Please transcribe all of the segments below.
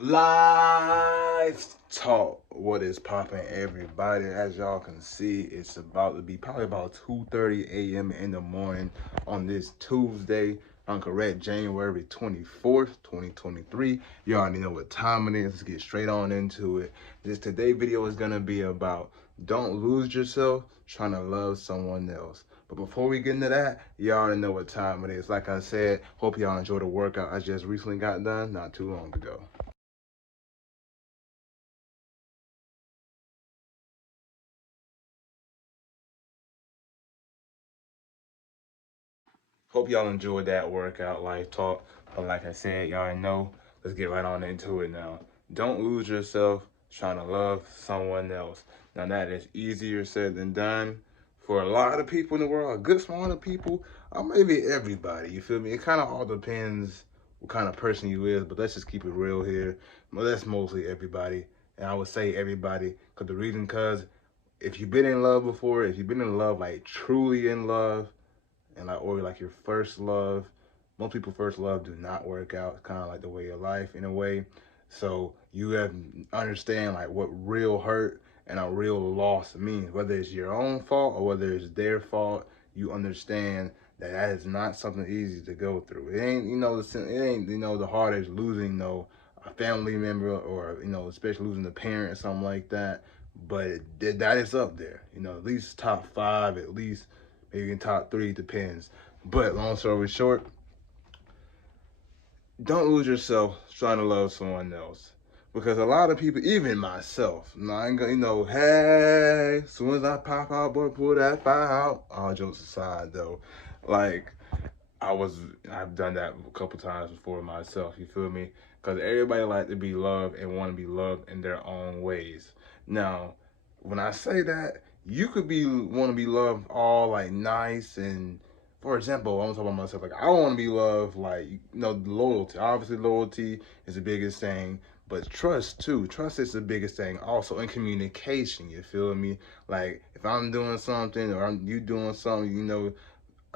Live talk. What is popping, everybody? As y'all can see, it's about to be probably about 2:30 a.m. in the morning on this Tuesday. If I'm correct, January 24th, 2023. You already know what time it is. Let's get straight on into it. This today video is gonna be about don't lose yourself trying to love someone else. But before we get into that, y'all already know what time it is. Like I said, hope y'all enjoy the workout I just recently got done not too long ago. Hope y'all enjoyed that workout life talk. But like I said, y'all know, let's get right on into it now. Don't lose yourself trying to love someone else. Now that is easier said than done for a lot of people in the world, a good small of people, or maybe everybody. You feel me? It kind of all depends what kind of person you is, but let's just keep it real here. Well, that's mostly everybody. And I would say everybody, because if you've been in love before, if you've been in love, like truly in love, and like or like your first love, most people first love do not work out. It's kind of like the way of life in a way. So you have understand like what real hurt and a real loss means, whether it's your own fault or whether it's their fault. You understand that that is not something easy to go through. It ain't it ain't the hardest losing a family member, or especially losing a parent or something like that. But that is up there. At least top five, at least maybe in top three, depends. But long story short, don't lose yourself trying to love someone else. Because a lot of people, even myself, I ain't gonna, hey, as soon as I pop out, boy, pull that fire out. All jokes aside, though, like, I've done that a couple times before myself, you feel me? Because everybody like to be loved and want to be loved in their own ways. Now, when I say that, you could want to be loved all like nice and, for example, I'm talking about myself. Like, I want to be loved, like, loyalty. Obviously, loyalty is the biggest thing, but trust too. Trust is the biggest thing. Also, in communication, you feel me? Like, if I'm doing something or you doing something,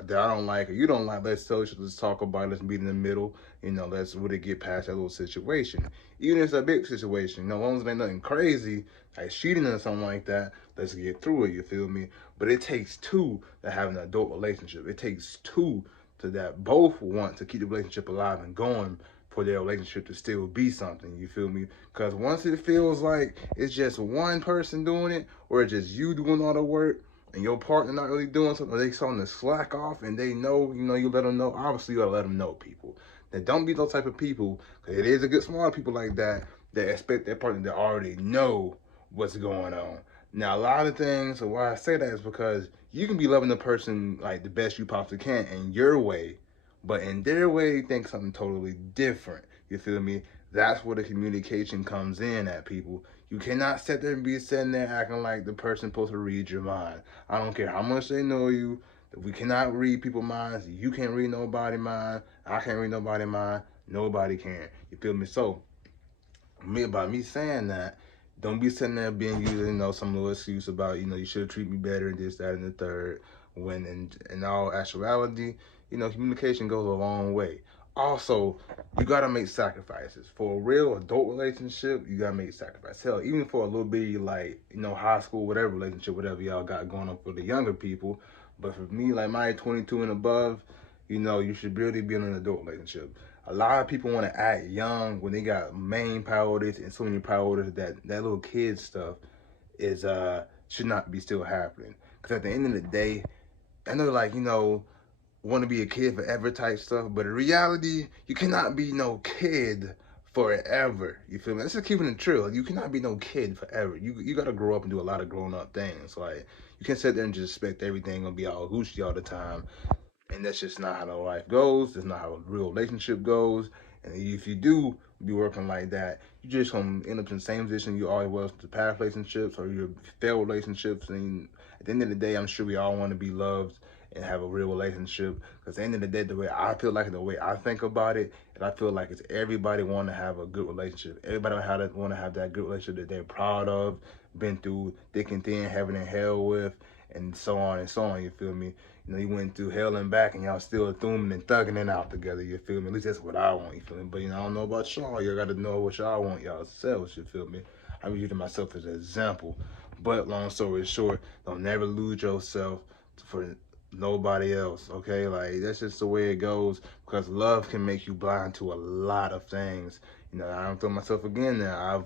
that I don't like or you don't like, let's talk about it, let's meet in the middle, let's really get past that little situation. Even if it's a big situation, as long as there's nothing crazy, like cheating or something like that, let's get through it, you feel me? But it takes two to have an adult relationship. It takes two to that both want to keep the relationship alive and going for their relationship to still be something, you feel me? Because once it feels like it's just one person doing it, or it's just you doing all the work, and your partner not really doing something, or they starting to slack off, and they know, you let them know. Obviously, you gotta let them know, people. That don't be those type of people, because it is a good small people like that that expect their partner to already know what's going on. Now, a lot of things, so why I say that is because you can be loving the person like the best you possibly can in your way, but in their way, they think something totally different. You feel me? That's where the communication comes in at, people. You cannot sit there and be sitting there acting like the person supposed to read your mind. I don't care how much they know you. We cannot read people's minds. You can't read nobody's mind. I can't read nobody's mind. Nobody can. You feel me? So, by me saying that, don't be sitting there being using, some little excuse about, you should treat me better and this, that, and the third. When in all actuality, communication goes a long way. Also, you gotta make sacrifices. For a real adult relationship, you gotta make sacrifices. Hell, even for a little bit like, high school, whatever relationship, whatever y'all got going on for the younger people. But for me, like my 22 and above, you should really be in an adult relationship. A lot of people want to act young when they got main priorities and so many priorities that little kid stuff is should not be still happening. Because at the end of the day, I know, like, want to be a kid forever type stuff, but in reality, you cannot be no kid forever. You feel me? That's just keeping it true. You cannot be no kid forever. You gotta grow up and do a lot of grown up things. Like, you can't sit there and just expect everything gonna be all Gucci all the time. And that's just not how the life goes. That's not how a real relationship goes. And if you do be working like that, you just gonna end up in the same position you always was to past relationships or your failed relationships. And at the end of the day, I'm sure we all want to be loved and have a real relationship. Because at the end of the day, the way I feel like, the way I think about it, and I feel like it's everybody want to have a good relationship. Everybody want to have that good relationship that they're proud of, been through thick and thin, heaven and hell with. and so on and so on, you feel me? You know, you went through hell and back and y'all still thumbing and thugging it out together, you feel me? At least that's what I want, you feel me? But, you know, I don't know about y'all. You gotta know what y'all want yourselves, you feel me? I'm using myself as an example. But long story short, don't never lose yourself for nobody else, okay? Like, that's just the way it goes, because love can make you blind to a lot of things. You know, I don't feel myself again now.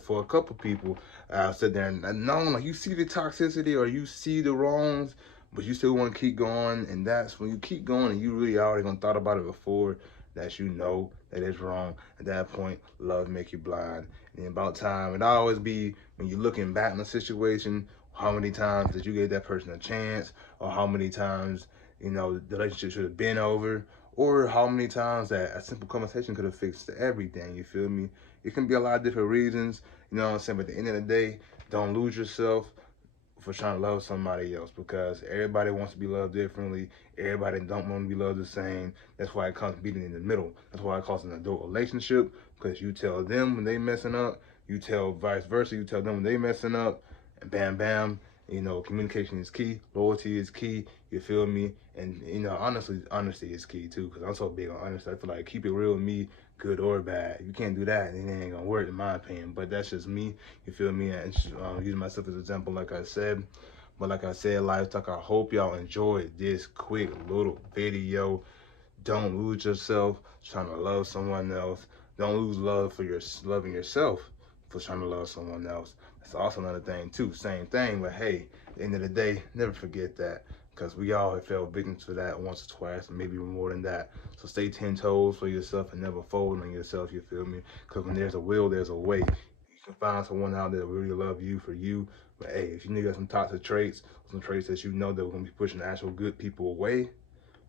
For a couple people, I've sit there and known, like, you see the toxicity or you see the wrongs, but you still want to keep going, and that's when you keep going and you really already gonna thought about it before, that you know that it's wrong. At that point, love make you blind. And about time, it always be when you're looking back in the situation, how many times did you give that person a chance, or how many times, you know, the relationship should have been over, or how many times that a simple conversation could have fixed everything, you feel me? It can be a lot of different reasons, you know what I'm saying? But at the end of the day, don't lose yourself for trying to love somebody else, because everybody wants to be loved differently. Everybody don't want to be loved the same. That's why it comes beating in the middle. That's why it calls an adult relationship, because you tell them when they messing up, you tell vice versa, you tell them when they messing up, and bam, bam. You know, communication is key, loyalty is key, you feel me? And, you know, honestly, honesty is key too, because I'm so big on honesty. I feel like keep it real with me, good or bad. You can't do that, and it ain't gonna work in my opinion. But that's just me, you feel me? And using myself as an example, like I said. But like I said, Live Talk, I hope y'all enjoyed this quick little video. Don't lose yourself trying to love someone else. Don't lose love for loving yourself for trying to love someone else. That's also another thing too. Same thing, but hey, at the end of the day, never forget that, because we all have fell victims to that once or twice, maybe more than that. So stay 10 toes for yourself and never fold on yourself, you feel me? Because when there's a will, there's a way. You can find someone out there that really love you for you. But hey, if you need some toxic traits, some traits that you know that we're going to be pushing actual good people away,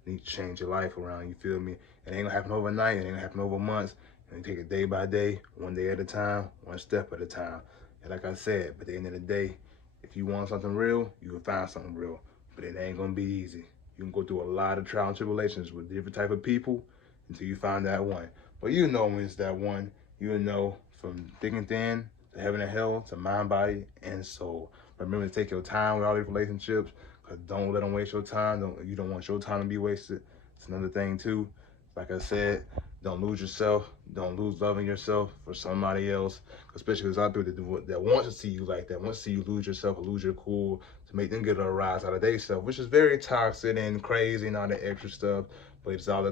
need to change your life around, you feel me? It ain't gonna happen overnight, it ain't gonna happen over months. And you take it day by day, one day at a time, one step at a time. And like I said, but at the end of the day, if you want something real, you can find something real. But it ain't gonna be easy. You can go through a lot of trials and tribulations with different type of people until you find that one. But you know when it's that one, you know from thick and thin, to heaven and hell, to mind, body, and soul. Remember to take your time with all these relationships, because don't let them waste your time. You don't want your time to be wasted. It's another thing too. Like I said, don't lose yourself. Don't lose loving yourself for somebody else. Especially because out there that wants to see you like that, wants to see you lose yourself or lose your cool, to make them get a rise out of themselves, which is very toxic and crazy and all that extra stuff. But it's all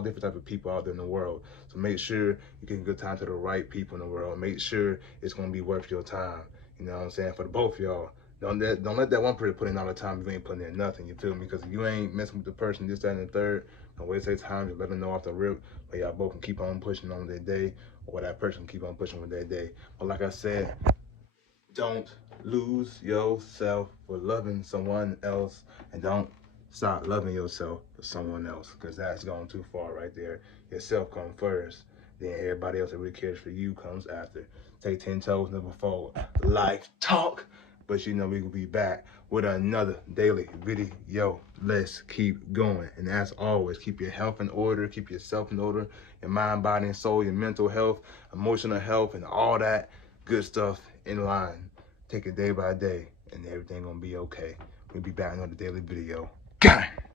different type of people out there in the world. So make sure you give good time to the right people in the world. Make sure it's gonna be worth your time. You know what I'm saying? For the both of y'all. Don't let that one person put in all the time if you ain't putting in nothing, you feel me? Because if you ain't messing with the person, this, that, and the third, don't waste their time, just let them know off the rip, but y'all both can keep on pushing on their day, or that person can keep on pushing with their day. But like I said, don't lose yourself for loving someone else, and don't stop loving yourself for someone else, because that's going too far right there. Yourself comes first, then everybody else that really cares for you comes after. Take 10 toes, never fold. Life talk. But you know we will be back with another daily video. Let's keep going. And as always, keep your health in order, keep yourself in order, your mind, body, and soul, your mental health, emotional health, and all that good stuff in line. Take it day by day, and everything gonna be okay. We'll be back with another daily video. Gang!